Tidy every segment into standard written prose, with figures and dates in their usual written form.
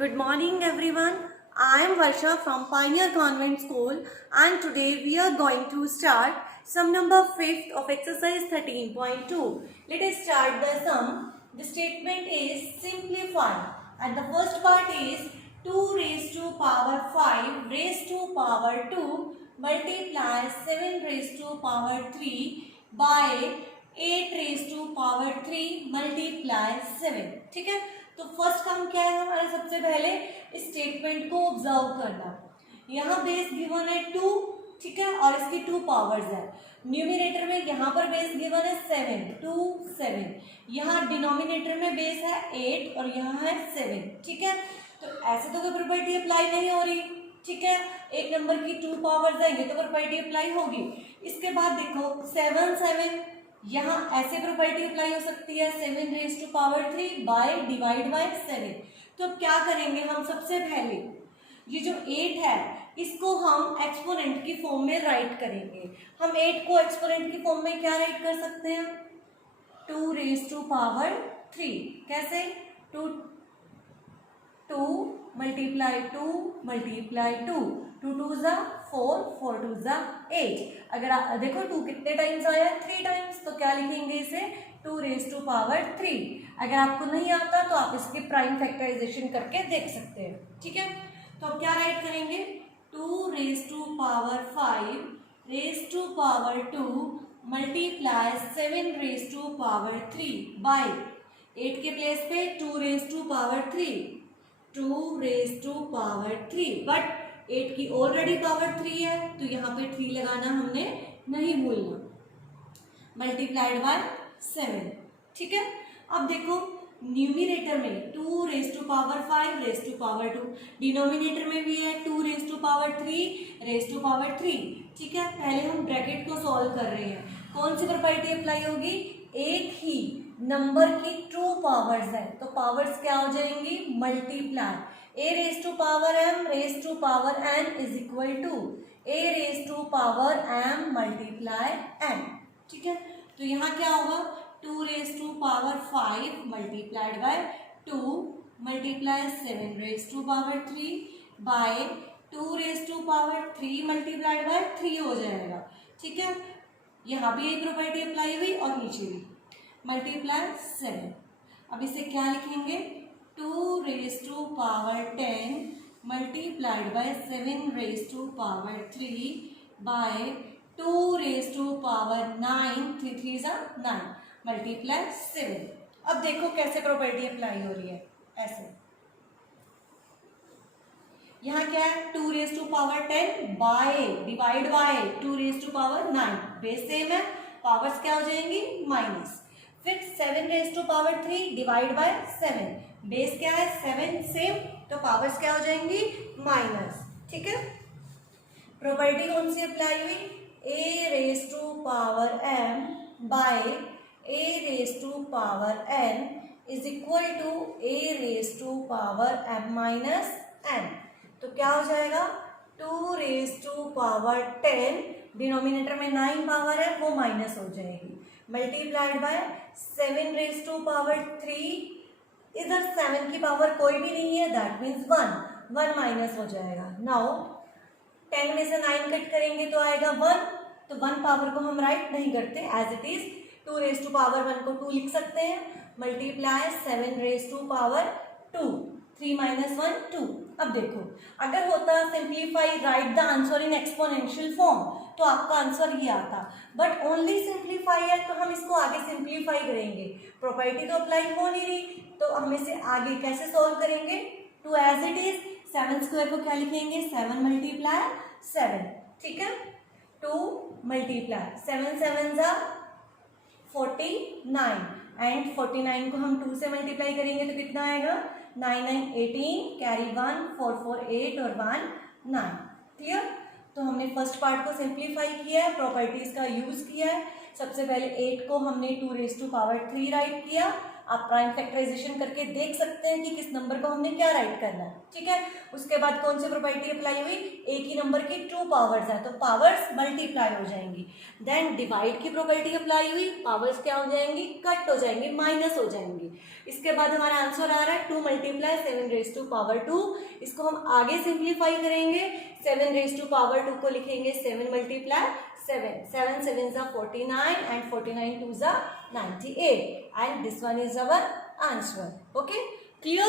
Good morning everyone. I am Varsha from Pioneer Convent School and today we are going to start sum number 5th of exercise 13.2. Let us start the sum. The statement is simplify and the first part is 2 raised to power 5 raised to power 2 multiply 7 raised to power 3 by 8 raised to power 3 multiply 7. ठीक है, तो first काम क्या है हमारा? सबसे पहले इस स्टेटमेंट को ऑब्जर्व करना। यहाँ बेस गिवन है 2, ठीक है, और इसकी 2 पावर्स है। न्यूमिनेटर में यहाँ पर बेस गिवन है 7, 2 7। यहाँ डिनोमिनेटर में बेस है 8 और यहाँ है 7, ठीक है। तो ऐसे तो कोई प्रॉपर्टी अप्लाई नहीं हो रही, ठीक है। एक नंबर की 2 पावर्स है, ये तो प्रॉपर्टी अप्लाई होगी। इसके बाद देखो 7 7, यहाँ ऐसे प्रॉपर्टी अप्लाई हो सकती है 7 raise to power 3 by divide by 7। तो क्या करेंगे हम? सबसे पहले ये जो 8 है इसको हम एक्सपोनेंट की फॉर्म में राइट करेंगे। हम 8 को एक्सपोनेंट की फॉर्म में क्या राइट कर सकते हैं? 2 रेज टू पावर 3। कैसे? 2 मल्टीप्लाई 2 मल्टीप्लाई 2, 2 2 जा 4, 4 2 जा 8। अगर आप देखो 2 कितने टाइम्स आया है? 3 टाइम्स। तो क्या लिखेंगे इसे? 2 रेज टू पावर 3। अगर आपको नहीं आता तो आप इसकी प्राइम फैक्टराइजेशन करके देख सकते हैं, ठीक है। तो अब क्या राइट करेंगे? 2 raise to power 5 raise to power 2 multiply 7 raise to power 3 by 8 के प्लेस पे 2 raise to power 3, 2 raise to power 3, but 8 की ऑलरेडी पावर 3 है तो यहाँ पे 3 लगाना हमने नहीं भूलना। मल्टीप्लाइड बाय 7, ठीक है। अब देखो न्यूमिनेटर में 2 raise to power 5 raise to power 2, denominator में भी है 2 raise to power 3 raise to power 3, ठीक है। पहले हम ब्रैकेट को सॉल्व कर रहे हैं। कौन सी प्रॉपर्टी अप्लाई होगी? एक ही नंबर की 2 पावर्स है तो पावर्स क्या हो जाएंगी? Multiply. a raise to power m raise to power n is equal to a raise to power m multiply n, ठीक है। तो यहाँ क्या होगा? 2 raise to power 5 multiplied by 2 multiply 7 raise to power 3 by 2 raise to power 3 multiplied by 3 हो जाएगा, ठीक है। यहाँ भी एक प्रॉपर्टी अप्लाई हुई और नीचे भी मल्टीप्लाई 7। अब इसे क्या लिखेंगे? 2 raise to power 10 multiplied by 7 raise to power 3 by 2 raise to power 9, 3 3 जा 9 मल्टीप्लाई 7। अब देखो कैसे प्रॉपर्टी अप्लाई हो रही है। ऐसे यहाँ क्या है? 2 raise to power 10 by divide by 2 raise to power 9, base same है, पावर्स क्या हो जाएंगी? माइनस। फिर 7 raise to power 3 divide by 7, base क्या है? 7 सेम, तो पावर्स क्या हो जाएंगी? माइनस, ठीक है। प्रॉपर्टी कौन सी अप्लाई हुई? a raise to power m by a raise to power n is equal to a raise to power m minus n। तो क्या हो जाएगा? 2 रेज टू पावर 10, डिनोमिनेटर में 9 पावर है वो माइनस हो जाएगी, multiplied by 7 raise to power 3। इधर 7 की पावर कोई भी नहीं है, दैट मीन्स 1 माइनस हो जाएगा। नाउ 10 में से 9 कट करेंगे तो आएगा 1, तो 1 पावर को हम राइट नहीं करते, as it is 2 raise to power 1 को 2 लिख सकते हैं, multiply 7 raise to power 2, 3 minus 1 2। अब देखो अगर होता simplify write the answer in exponential form तो आपका आंसर ये आता, बट ओनली सिंप्लीफाई है तो हम इसको आगे सिंप्लीफाई करेंगे। प्रॉपर्टी तो अप्लाई हो नहीं रही तो हम इसे आगे कैसे सॉल्व करेंगे? To as it is 7 square को क्या लिखेंगे? 7 मल्टीप्लाई 7, ठीक है। 2 मल्टीप्लाई 7 7 जा 49 एंड 49 को हम 2 से मल्टीप्लाई करेंगे तो कितना आएगा? 9 9 18 कैरी 1 4 4 8 और 1 9। क्लियर? तो हमने फर्स्ट पार्ट को सिंप्लीफाई किया है, प्रॉपर्टीज का यूज किया है। सबसे पहले 8 को हमने 2 रेज टू पावर 3 राइट किया। आप प्राइम फैक्टराइजेशन करके देख सकते हैं कि किस नंबर को हमने क्या राइट करना है, ठीक है। उसके बाद कौन सी प्रॉपर्टी अप्लाई हुई? एक ही नंबर की 2 पावर्स है तो पावर्स मल्टीप्लाई हो जाएंगी। देन डिवाइड की प्रॉपर्टी अप्लाई हुई, पावर्स क्या हो जाएंगी? कट हो जाएंगी, माइनस हो जाएंगी। इसके बाद हमारा आंसर आ रहा है 2 मल्टीप्लाई 7 रेज टू पावर 2। इसको हम आगे सिंप्लीफाई करेंगे, 7 रेज टू पावर 2 को लिखेंगे 7 मल्टीप्लाई 7, 7 7 जा 49 and 49 2 जा 98 and this one is our answer. Okay, clear?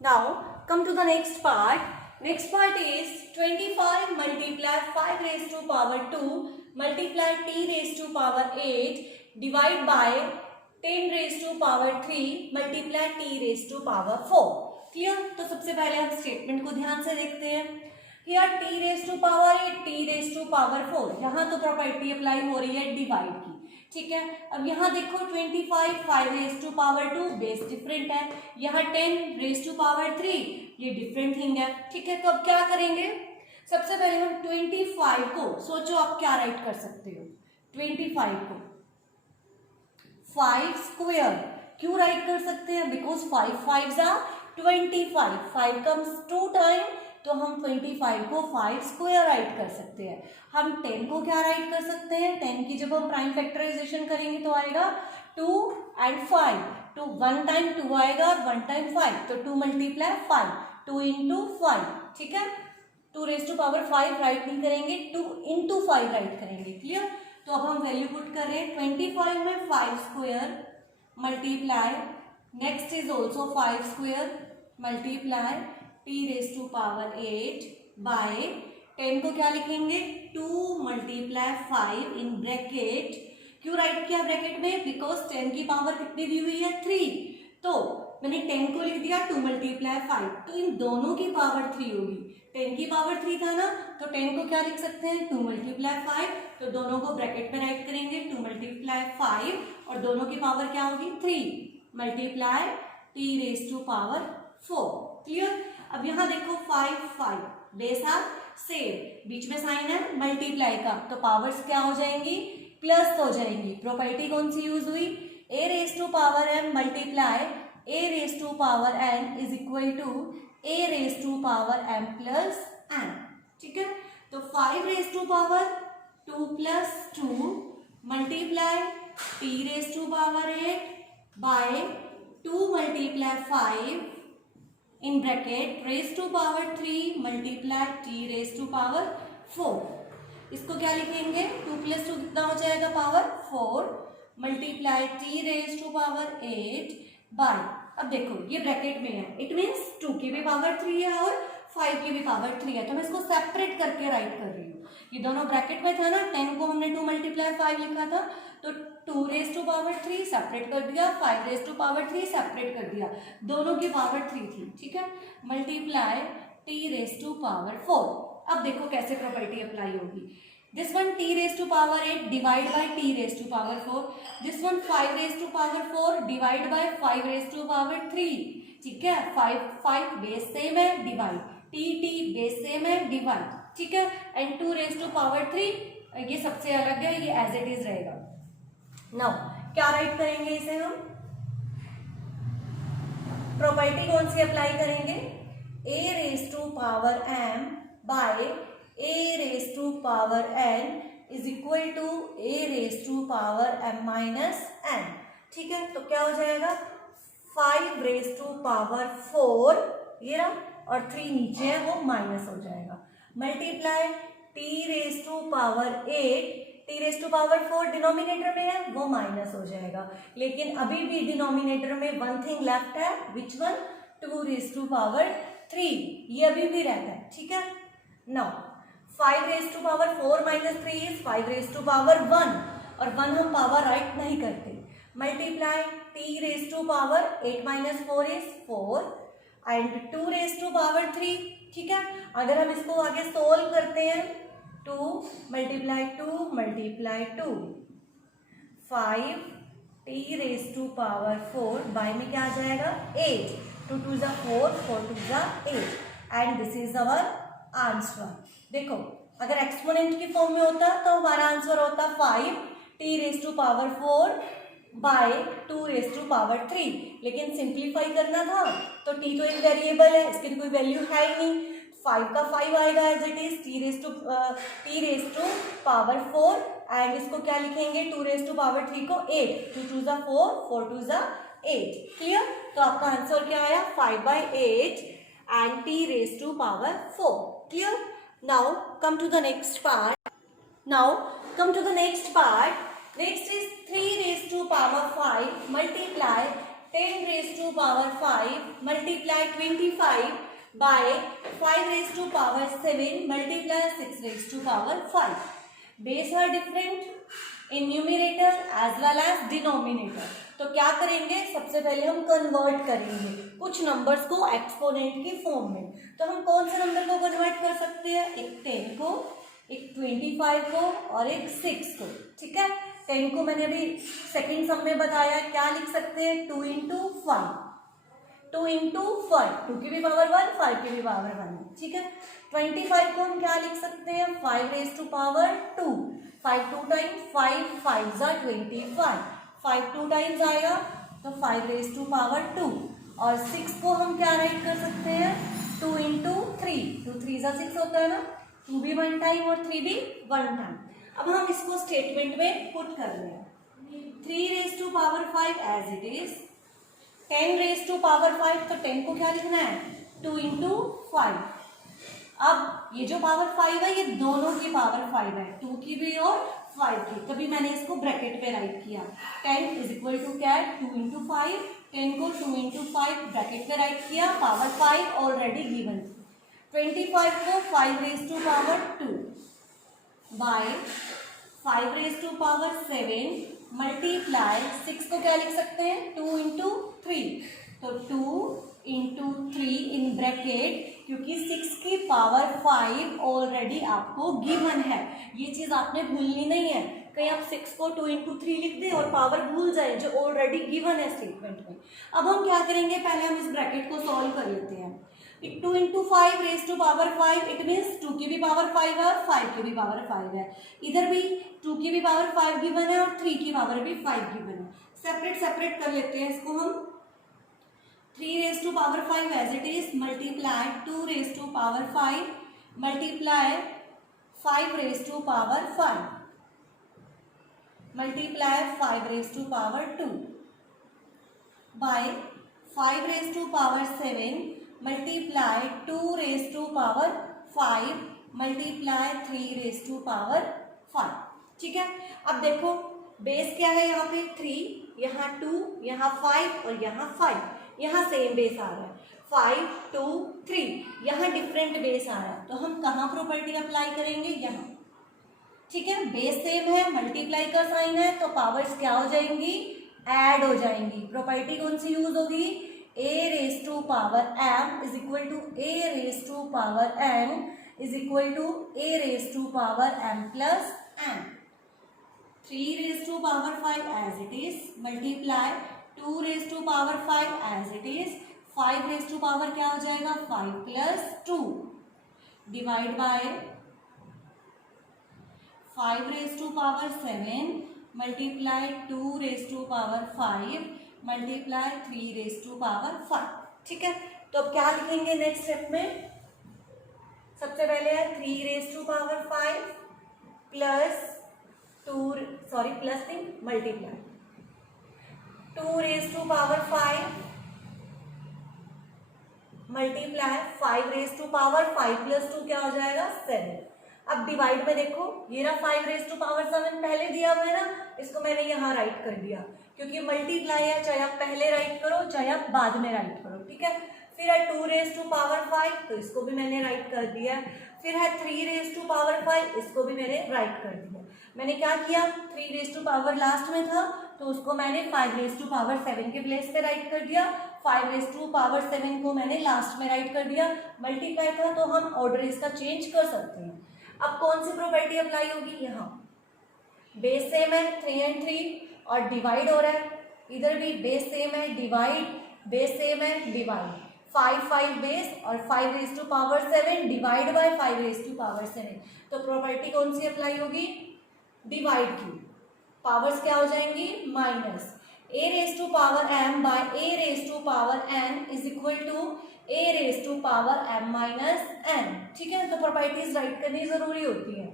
Now come to the next part. Next part is 25 multiply 5 raised to power 2 multiply t raised to power 8 divide by 10 raised to power 3 multiply t raised to power 4. Clear? तो सबसे पहले हम statement को ध्यान से देखते हैं। Here t raised to power 8 t raised to power 4, यहाँ तो प्रॉपर्टी अप्लाई हो रही है डिवाइड की, ठीक है। अब यहाँ देखो 25 5 raise to power 2 base different है, यहाँ 10 रेज टू पावर 3 ये डिफरेंट थिंग है, ठीक है। तो अब क्या करेंगे, सबसे पहले हम 25 को सोचो आप क्या राइट कर सकते हो। 25 को 5 स्क्वायर क्यों राइट कर सकते हैं, बिकॉज 5 5 जा 25, 5 कम्स 2 टाइम, तो हम 25 को 5 स्क्वायर राइट कर सकते हैं। हम 10 को क्या राइट कर सकते हैं, 10 की जब हम प्राइम फैक्टराइजेशन करेंगे तो आएगा 2 and 5, तो 1 टाइम 2 आएगा और 1 टाइम 5, तो 2 मल्टीप्लाई 5, 2 into 5, ठीक है। 2 रेज टू पावर 5 राइट नहीं करेंगे, 2 into 5 राइट करेंगे। क्लियर? तो अब हम वैल्यू पुट कर रहे हैं 25 में 5 square multiply, next is also 5 square multiply t raise to power 8 by 10 को क्या लिखेंगे 2 मल्टीप्लाई 5 इन ब्रैकेट। क्यों राइट किया ब्रैकेट में, बिकॉज 10 की पावर कितनी दी हुई है 3, तो मैंने 10 को लिख दिया 2 मल्टीप्लाई 5, तो इन दोनों की पावर 3 होगी। 10 की पावर 3 था ना, तो 10 को क्या लिख सकते हैं 2 मल्टीप्लाई 5, तो दोनों को ब्रैकेट में राइट करेंगे 2 मल्टीप्लाई 5 और दोनों की पावर क्या होगी 3 multiply t raise to power 4। Clear? अब यहाँ देखो 5 5 बेस आ सेम, बीच में साइन है मल्टीप्लाई का, तो पावर्स क्या हो जाएंगी प्लस हो जाएंगी। प्रॉपर्टी कौन सी यूज हुई, a raise to power m multiply a raise to power n is equal to a raise to power m plus n, ठीक है। तो 5 raise to power 2 plus 2 multiply t raise to power 8 by 2 multiply 5 in bracket raise to power 3 multiply t raise to power 4। इसको क्या लिखेंगे 2 plus 2 कितना हो जाएगा power 4 multiply t raise to power 8 by, अब देखो ये ब्रैकेट में है, इट मीन्स 2 की भी पावर 3 है और 5 की भी पावर 3 है, तो मैं इसको सेपरेट करके राइट कर रही हूँ। ये दोनों ब्रैकेट में था ना, 10 को हमने 2 मल्टीप्लाई 5 लिखा था, तो 2 रेज टू पावर 3 सेपरेट कर दिया, 5 रेज टू पावर 3 सेपरेट कर दिया, दोनों की पावर 3 थी, ठीक है। Multiply t raise to power 4। अब देखो कैसे प्रॉपर्टी अप्लाई होगी, this one t raise to power 8 divide by t raise to power 4, this one 5 raise to power 4 divide by 5 raise to power 3, ठीक है। 5 5 बेस सेम है, divide t base same है, divide, ठीक है। And 2 raise to power 3 ये सबसे अलग है, ये एज इट इज रहेगा। नाउ क्या राइट करेंगे इसे हम, प्रॉपर्टी कौन सी अप्लाई करेंगे, a raise to power m by a raise to power n is equal to a raise to power m minus n, ठीक है। तो क्या हो जाएगा 5 रेज टू पावर 4 ये रहा, और 3 नीचे है वो माइनस हो जाएगा, multiply t raise to power 8, t raise to power 4 denominator में है वो माइनस हो जाएगा, लेकिन अभी भी डिनोमिनेटर में वन थिंग लेफ्ट है, which one 2 raise to power 3, ये अभी भी रहता है, ठीक है। Now 5 raise to power 4 minus 3 is 5 raise to power 1, और 1 हम पावर राइट नहीं करते, multiply t raise to power 8 minus 4 is 4 and 2 raise to power 3, ठीक है। अगर हम इसको आगे सोल्व करते हैं 2 multiply 2 multiply 2 5 t raise to power 4 by में क्या आ जाएगा 8, 2 2 जा 4 4 2 जा 8 and this is our answer. देखो अगर एक्सपोनेंट की फॉर्म में होता तो हमारा आंसर होता 5 t raise to power 4 by 2 raise to power 3, लेकिन सिंप्लीफाई करना था तो t तो एक वेरिएबल है, इसकी कोई वैल्यू है ही नहीं, 5 का 5 आएगा as it is t raise to power 4 and इसको क्या लिखेंगे 2 रेज टू पावर 3 को 8, 2 2 जा 4 4 2 जा 8। क्लियर? तो आपका आंसर क्या आया? 5/8 and t raised to power 4. Clear? Now come to the next part. Next is 3 raised to power 5 multiply 10 raised to power 5 multiply 25 by 5 raised to power 7 multiply 6 raised to power 5. Base are different in numerator as well as denominator. तो क्या करेंगे? सबसे पहले हम convert करेंगे कुछ numbers को exponent की फॉर्म में। तो हम कौन से नंबर को कन्वर्ट कर सकते हैं? एक 10 को, एक 25 को और एक 6 को। ठीक है, 10 को मैंने अभी सेकंड सम में बताया, क्या लिख सकते हैं? 2 into 5, 2 into 5, 2 की भी पावर 1, 5 की भी पावर 1। ठीक है, 25 को हम क्या लिख सकते हैं? 5 raised to power 2, 5 2 टाइम्स 5, 5 जा 25, 5 2 टाइम्स आएगा तो 5 raised to power 2। और 6 को हम क्या राइट कर सकते हैं? 2 into 3, 2 3 जा 6 होता है ना, 2 भी 1 टाइम और 3 भी 1 टाइम। अब हम इसको स्टेटमेंट में पुट कर रहे हैं। 3 raised to power 5 as it is, 10 raised to power 5, तो 10 को क्या लिखना है? 2 into 5। अब ये जो पावर 5 है ये दोनों की पावर 5 है, 2 की भी और 5 की, तभी मैंने इसको ब्रैकेट पे राइट किया। 10 इज इक्वल टू क्या है? 2 into 5, 10 को 2 into 5 ब्रैकेट पे राइट किया, पावर 5 ऑलरेडी गिवन थी। 25 को 5 raised to power 2 by 5 raised to power 7 multiply 6 को क्या लिख सकते हैं? 2 into 3, तो 2 into 3 इन ब्रैकेट, क्योंकि 6 की पावर 5 ऑलरेडी आपको गिवन है, ये चीज आपने भूलनी नहीं है। कहीं आप 6 को 2 into 3 लिख दें और पावर भूल जाए जो ऑलरेडी गिवन है स्टेटमेंट में। अब हम क्या करेंगे? पहले हम इस ब्रैकेट को सॉल्व कर लेते हैं। 2 into 5 raised to power 5, it means 2 की भी पावर 5 है और 5 की भी पावर 5 है। इधर भी 2 की भी पावर 5 गिवन है और 3 की पावर भी 5 गिवन है। सेपरेट कर लेते हैं इसको हम। 3 raised to power 5 as it is multiply 2 raised to power 5 multiply 5 raised to power 5 multiply 5 raised to power 2 by 5 raised to power 7 multiply 2 raised to power 5 multiply 3 raised to power 5। ठीक है, अब देखो base क्या है? यहाँ पे 3, यहाँ 2, यहाँ 5 और यहाँ 5, यहाँ सेम बेस आ रहा है। 5 2 3, यहाँ डिफरेंट बेस आ रहा है, तो हम कहाँ प्रॉपर्टी अप्लाई करेंगे? यहाँ। ठीक है, बेस सेम है, मल्टीप्लाई का साइन है, तो पावर्स क्या हो जाएंगी? ऐड हो जाएंगी। प्रॉपर्टी कौन सी यूज होगी? a raised to power m is equal to a raised to power n is equal to a raised to power m plus n। 3 raised to power 5 as it is multiply 2 raised to power 5 as it is 5 raised to power क्या हो जाएगा? 5 plus 2 divide by 5 raised to power 7 multiply 2 raised to power 5 multiply 3 raised to power 5। ठीक है, तो अब क्या लिखेंगे next step में? सबसे पहले है 3 raised to power 5 plus 2, sorry plus नहीं, multiply 2 raised to power 5 multiply 5 raised to power 5 plus 2 क्या हो जाएगा? 7। अब डिवाइड में देखो, ये रहा 5 raised to power 7 पहले दिया हुआ है ना, इसको मैंने यहाँ राइट कर दिया, क्योंकि मल्टीप्लाई है, चाहे आप पहले राइट करो चाहे आप बाद में राइट करो। ठीक है, फिर है 2 raised to power 5, तो इसको भी मैंने राइट कर दिया। फिर है 3 raised to power 5, इसको भी मैंने राइट कर दिया। मैंने क्या किया? 3 raised to power लास्ट में था, तो उसको मैंने 5 raised to power 7 के प्लेस पे राइट कर दिया। 5 raised to power 7 को मैंने लास्ट में राइट कर दिया। मल्टीप्लाई था तो हम ऑर्डर इसका चेंज कर सकते हैं। अब कौन सी प्रॉपर्टी अप्लाई होगी? यहाँ बेस सेम है 3 and 3 और डिवाइड हो रहा है, इधर भी बेस सेम है, डिवाइड बेस सेम है, डिवाइड 5 बेस और 5 raised to power 7 divide by 5 raised to power 7। तो प्रॉपर्टी कौन सी अप्लाई होगी? डिवाइड की। पावर्स क्या हो जाएंगी? Minus a raised to power m by a raised to power n is equal to a raised to power m minus n। ठीक है, तो प्रॉपर्टीज राइट करनी जरूरी होती है।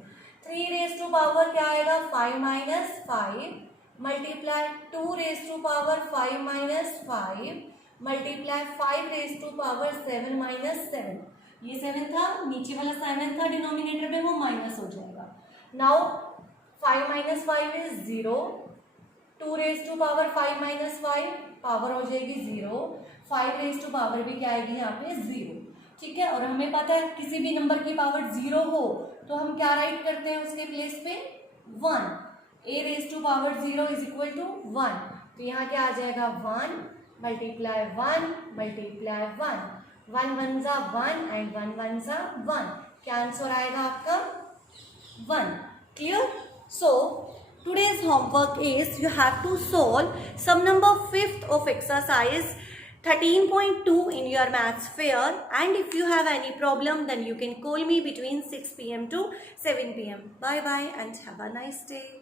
3 raised to power क्या आएगा? 5 minus 5 multiply 2 raise to power 5 minus 5 multiply 5 raise to power 7 minus 7. ये 7 था, नीचे वाला 7 था डिनोमिनेटर में, वो माइनस हो जाएगा. Now 5 minus 5 is 0. 2 raise to power 5 minus 5 power हो जाएगी 0. 5 रेज टू पावर भी क्या आएगी यहाँ पे 0. ठीक है. और हमें पता है किसी भी नंबर की पावर 0 हो तो हम क्या राइट करते हैं उसके प्लेस पे 1. a raise to power 0 is equal to 1. तो यहाँ क्या आ जाएगा 1 मल्टीप्लाई 1 मल्टीप्लाई 1. 1 1 जा 1 एंड 1 1 जा 1. क्या आंसर आएगा आपका 1. Clear. So today's homework is you have to solve sum number 5th of exercise 13.2 in your maths fair, and if you have any problem then you can call me between 6 p.m. to 7 p.m. Bye bye and have a nice day.